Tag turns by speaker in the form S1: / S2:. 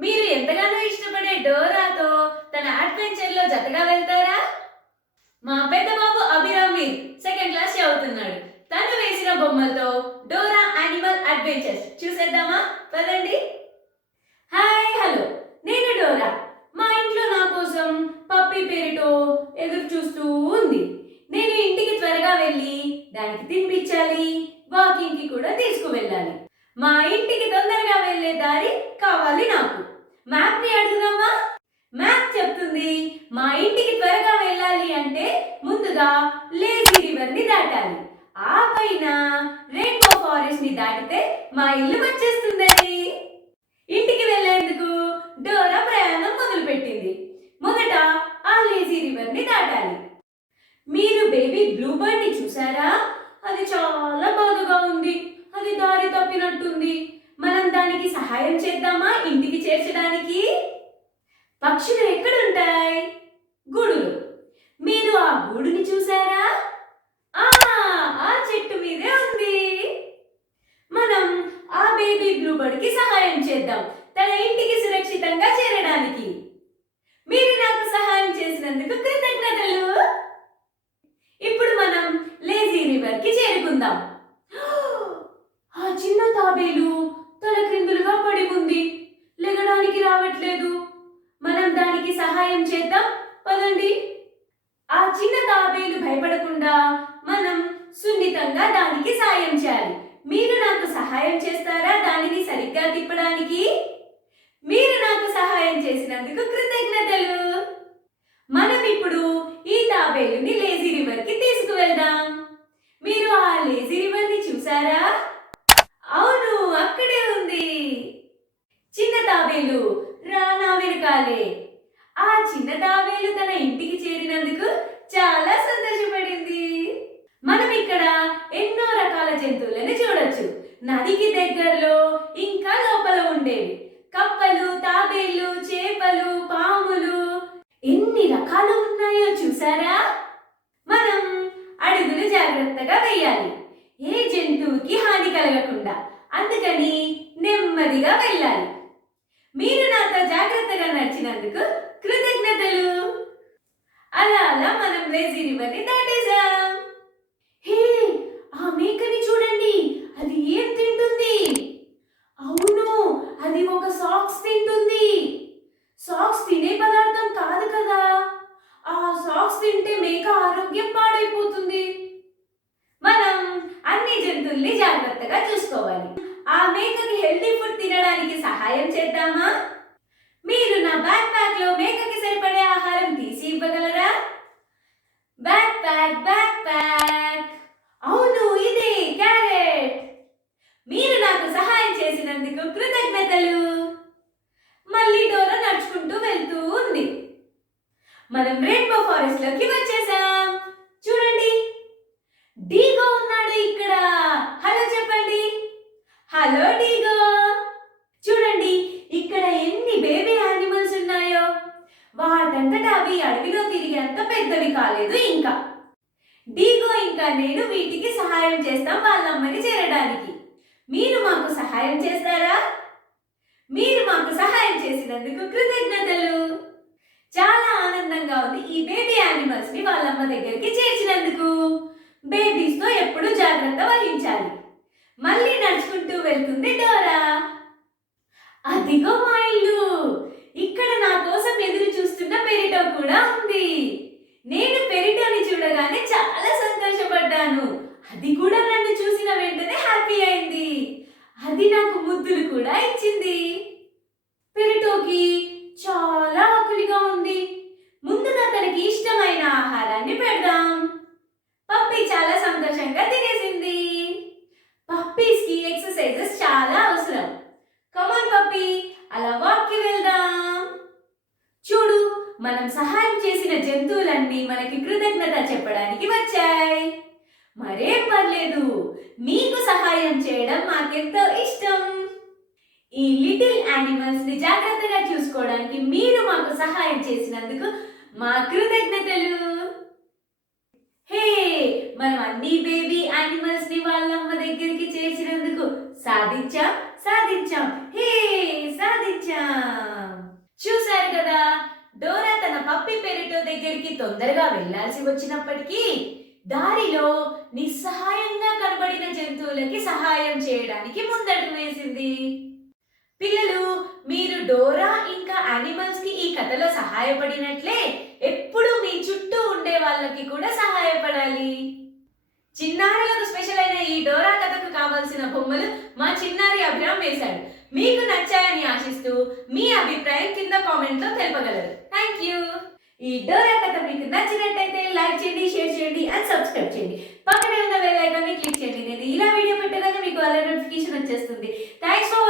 S1: మీరు ఎంతగానో ఇష్టపడే డోరాతో తన అడ్వెంచర్లో జతగా వెళ్తారా? మా పెద్ద బాబు అభిరామీర్ సెకండ్ క్లాస్ చదువుతున్నాడు తను వేసిన బొమ్మలతో డోరా యానిమల్ అడ్వెంచర్స్ చూసేద్దామా? పదండి. Hi hello. నేను డోరా. మా ఇంట్లో నా కోసం పప్పి పేరుతో ఎదురు చూస్తూ ఉంది. నేను ఇంటికి త్వరగా వెళ్ళి దానికి తినిపించాలి. వాకింగ్కి కూడా తీసుకువెళ్ళాలి. మా ఇంటికి తొందరగా వెళ్ళే దారి కావాలి నాకు. మ్యాప్ని అడుగుదామా? మ్యాప్ చెప్తుంది మా ఇంటికి త్వరగా వెళ్ళాలి అంటే ముందుగా లేజీ రివర్ని దాటాలి. ఆ పైన రెయిన్బో ఫారెస్ట్ని దాటితే మా ఇల్లు వచ్చేస్తుందని ఇంటికి వెళ్ళేందుకు డోరా ప్రయాణం మొదలుపెట్టింది. మొదట ఆ లేజీ రివర్ని దాటాలి. మీరు బేబీ బ్లూ బర్డ్ని చూసారా? అది చాలా బాధగా ఉంది. అది దారి తప్పినట్టుంది. సహాయం చేద్దామా? ఇంటికి చేర్చడానికి? పక్షులు ఎక్కడుంటాయి? గూడులు. మీరు ఆ గూడుని చూసారా ఆ ఆ చెట్టు మీదే ఉంది. మనం ఆ బేబీ బ్లూ బర్డ్ సహాయం చేద్దాం. తన ఇంటికి సురక్షితంగా చేరడానికి. మీరు నాకు సహాయం చేసినందుకు కృతజ్ఞతలు. ఇప్పుడు మనం లేజీ రివర్కి చేరుకుందాం ఆ చిన్న తాబేలు తల క్రిందులుగా పడి ఉంది లెగడానికి రావట్లేదు మనం దానికి సహాయం చేద్దాం? పదండి. ఆ చిన్న తాబేలు భయపడకుండా మనం సున్నితంగా దానికి సాయం చేయాలి. మీరు నాకు సహాయం చేస్తారా? దానిని సరిగ్గా తిప్పడానికి? మీరు నాకు సహాయం చేసినందుకు కృతజ్ఞతలు. మనం ఇప్పుడు ఈ తాబేలుని లేజీ రివర్కి తీసుకువెళ్దాం. మీరు ఆ లేజీ రివర్ని చూసారా అవును అక్కడే ఉంది చిన్న తాబేలు రానా వెనకాలే ఆ చిన్న తాబేలు తన ఇంటికి చేరినందుకు చాలా సంతోషపడింది మనం ఇక్కడ ఎన్నో రకాల జంతువులను చూడొచ్చు. నదికి దగ్గరలో ఇంకా లోపల ఉండేవి. కప్పలు తాబేళ్ళు చేపలు పాములు ఎన్ని రకాలు ఉన్నాయో చూసారా మనం అడుగులు జాగ్రత్తగా వేయాలి. ఏ జంతువుకి హాని కలగకుండా అందుకని నెమ్మదిగా వెళ్ళాలి. మీరు నాతో జాగ్రత్తగా నడిచినందుకు కృతజ్ఞతలు. అలా అలా మనం లేజీ రివర్ని దాటేశాం. మేకని చూడండి. అది ఏం తింటుంది? అవును అది ఒక సాక్స్ తింటుంది. సాక్స్ తినే పదార్థం కాదు కదా. ఆ సాక్స్ తింటే మేక ఆరోగ్యం పాడైపోతుంది. మనం అన్ని జంతువుల్ని జాగ్రత్తగా చూసుకోవాలి. ఆ మేకకి హెల్దీ ఫుడ్ తినడానికి సహాయం చేద్దామా? మీరు నా బ్యాక్ ప్యాక్లో మేకకి సరిపడే ఆహారం తీసి ఇవ్వగలరా? బ్యాక్ ప్యాక్ బ్యాక్ ప్యాక్ అవును ఇదే క్యారెట్ మీరు నాకు సహాయం చేసినందుకు కృతజ్ఞతలు మళ్ళీ డోరా నడుచుకుంటూ వెళ్తూ ఉంది మనం రెయిన్బో ఫారెస్ట్లోకి వచ్చేసాం. చూడండి. డీగో ఉన్నాడు ఇక్కడ. హలో చెప్పండి. Hello Diego. చూడండి ఇక్కడ ఎన్ని బేబీ యానిమల్స్ ఉన్నాయో. వాటంతటా అవి అడవిలో తిరిగేంత పెద్దవి కాలేదు ఇంకా. డీగో ఇంకా నేను వీటికి సహాయం చేస్తాం వాళ్ళమ్మని చేరడానికి. మీరు మాకు సహాయం చేస్తారా? మీరు మాకు సహాయం చేసినందుకు కృతజ్ఞతలు. చాలా ఆనందంగా ఉంది. ఈ బేబీ యానిమల్స్ని వాళ్ళమ్మ దగ్గరికి చేర్చినందుకు. బేబీస్తో ఎప్పుడు జాగ్రత్త వహించాలి. మళ్ళీ నడుచుకుంటూ వెళ్తుంది డోరా. అదిగో మా ఇల్లు. ఇక్కడ నా కోసం ఎదురు చూస్తున్న పెరిటో కూడా ఉంది నేను పెరిటోని చూడగానే చాలా సంతోషపడ్డాను అది కూడా నన్ను చూసిన వెంటనే హ్యాపీ అయింది అది నాకు ముద్దులు కూడా ఇచ్చింది పెరిటోకి చాలా ఆకలిగా ఉంది ముందుగా తనకి ఇష్టమైన ఆహారాన్ని పెడదాం పప్పి చాలా సంతోషంగా తినేసింది పప్పీస్కి ఎక్సర్సైజెస్ చాలా అవసరం. కమాన్ పప్పి అలా వాక్కి వెళ్దాం. చూడు మనం సహాయం చేసిన జంతువులన్నీ మనకి కృతజ్ఞత చెప్పడానికి వచ్చాయి. మరేం పర్లేదు మీకు సహాయం చేయడం మాకెంతో ఇష్టం. ఈ లిటిల్ యానిమల్స్ని జాగ్రత్తగా చూసుకోవడానికి మీరు మాకు సహాయం చేసినందుకు మా కృతజ్ఞతలు. మనం అన్ని బేబీ యానిమల్స్ని వాళ్ళమ్మ దగ్గరికి చేసినందుకు సాధించాం సాధించాం. హే సాధించాం. చూశారు కదా డోరా తన పప్పి పెరిటో దగ్గరికి తొందరగా వెళ్ళాల్సి వచ్చినప్పటికీ దారిలో నిస్సహాయంగా కనబడిన జంతువులకి సహాయం చేయడానికి ముందడుగు వేసింది. పిల్లలు మీరు డోరా ఇంకా యానిమల్స్కి ఈ కథలో సహాయపడినట్లే ఎప్పుడూ మీ చుట్టూ ఉండే వాళ్ళకి కూడా సహాయపడాలి. చిన్నారులకు స్పెషల్ అయిన ఈ డోరా కథకు కావాల్సిన బొమ్మలు మా చిన్నారి అభిరామ్ వేశాడు. మీకు నచ్చాయని ఆశిస్తూ మీ అభిప్రాయం కింద కామెంట్లో తెలపగలరు. థ్యాంక్ యూ ఈ డోరా కథ మీకు నచ్చినట్టయితే లైక్ చేయండి షేర్ చేయండి అండ్ సబ్స్క్రైబ్ చేయండి. పక్కనే ఉన్న బెల్ ఐకాన్ని క్లిక్ చేయండి. నేను ఇలా వీడియో పెట్టగానే మీకు అలా నోటిఫికేషన్ వచ్చేస్తుంది. Thanks for